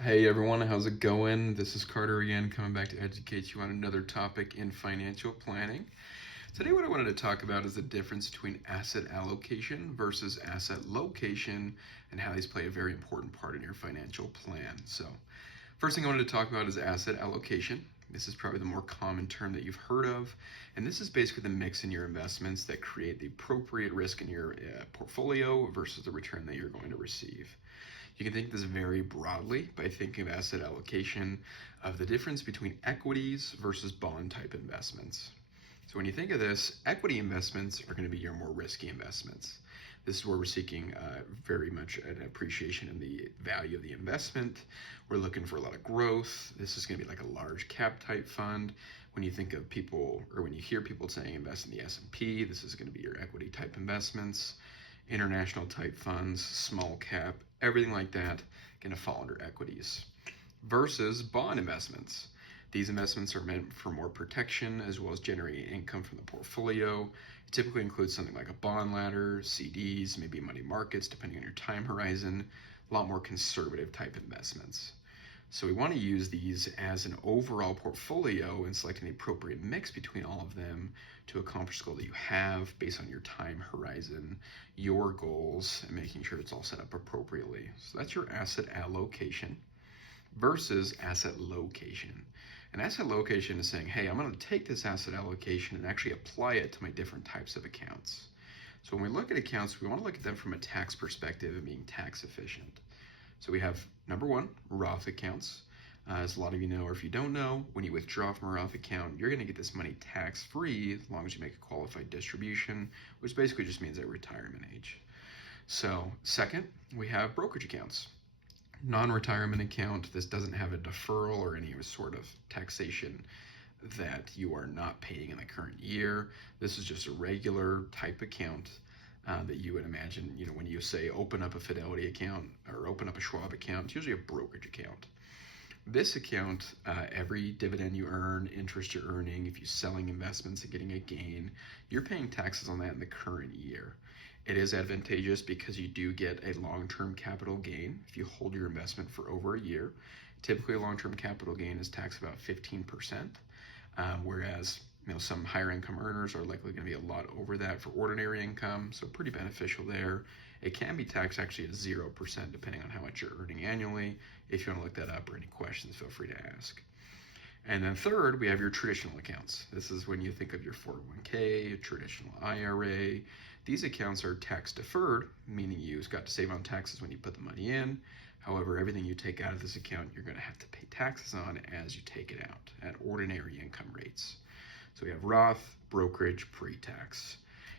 Hey everyone, how's it going? This is Carter again, coming back to educate you on another topic in financial planning. Today, what I wanted to talk about is the difference between asset allocation versus asset location and how these play a very important part in your financial plan. So, first thing I wanted to talk about is asset allocation. This is probably the more common term that you've heard of, and this is basically the mix in your investments that create the appropriate risk in your portfolio versus the return that you're going to receive. You can think this very broadly by thinking of asset allocation of the difference between equities versus bond type investments. So when you think of this, equity investments are going to be your more risky investments. This is where we're seeking very much an appreciation in the value of the investment. We're looking for a lot of growth. This is going to be like a large cap type fund. When you think of people, or when you hear people saying invest in the S&P, this is going to be your equity type investments. International type funds, small cap, everything like that going to fall under equities. Versus bond investments. These investments are meant for more protection as well as generating income from the portfolio. It typically includes something like a bond ladder, CDs, maybe money markets, depending on your time horizon, a lot more conservative type investments. So we want to use these as an overall portfolio and selecting the appropriate mix between all of them to accomplish the goal that you have based on your time horizon, your goals, and making sure it's all set up appropriately. So that's your asset allocation versus asset location. And asset location is saying, hey, I'm going to take this asset allocation and actually apply it to my different types of accounts. So when we look at accounts, we want to look at them from a tax perspective and being tax efficient. So we have number one, Roth accounts. As a lot of you know, or if you don't know, when you withdraw from a Roth account, you're going to get this money tax-free as long as you make a qualified distribution, which basically just means at retirement age. So second, we have brokerage accounts. Non-retirement account, this doesn't have a deferral or any sort of taxation that you are not paying in the current year. This is just a regular type account that you would imagine, when you say open up a Fidelity account or open up a Schwab account, it's usually a brokerage account. This account, every dividend you earn, interest you're earning, if you're selling investments and getting a gain, you're paying taxes on that in the current year. It is advantageous because you do get a long-term capital gain if you hold your investment for over a year. Typically, a long-term capital gain is taxed about 15%, whereas some higher income earners are likely going to be a lot over that for ordinary income, so pretty beneficial there. It can be taxed actually at 0% depending on how much you're earning annually. If you want to look that up or any questions, feel free to ask. And then third, we have your traditional accounts. This is when you think of your 401k, your traditional IRA. These accounts are tax deferred, meaning you've got to save on taxes when you put the money in. However, everything you take out of this account, you're going to have to pay taxes on as you take it out at ordinary income rates. So we have Roth, brokerage, pre-tax.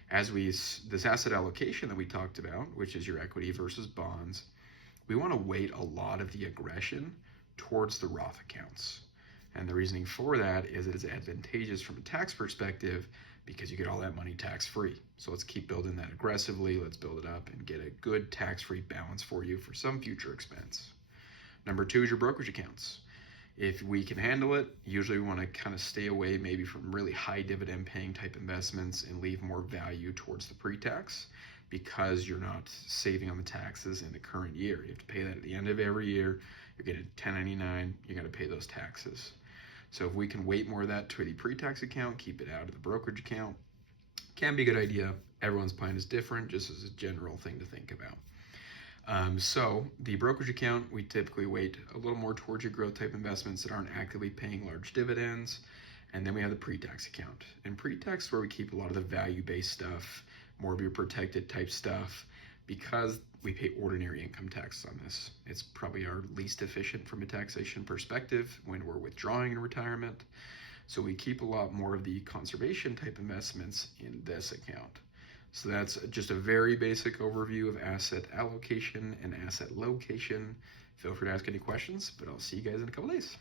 This asset allocation that we talked about, which is your equity versus bonds, we want to weight a lot of the aggression towards the Roth accounts. And the reasoning for that is it is advantageous from a tax perspective because you get all that money tax-free. So let's keep building that aggressively. Let's build it up and get a good tax-free balance for you for some future expense. Number two is your brokerage accounts. If we can handle it, usually we want to kind of stay away maybe from really high dividend paying type investments and leave more value towards the pre-tax because you're not saving on the taxes in the current year. You have to pay that at the end of every year. You're getting 1099, you're going to pay those taxes. So if we can weight more of that to the pre-tax account, keep it out of the brokerage account, can be a good idea. Everyone's plan is different, just as a general thing to think about. So the brokerage account, we typically weight a little more towards your growth type investments that aren't actively paying large dividends. And then we have the pre-tax account. And pre-tax is where we keep a lot of the value-based stuff, more of your protected type stuff, because we pay ordinary income taxes on this. It's probably our least efficient from a taxation perspective when we're withdrawing in retirement. So we keep a lot more of the conservation type investments in this account. So that's just a very basic overview of asset allocation and asset location. Feel free to ask any questions, but I'll see you guys in a couple days.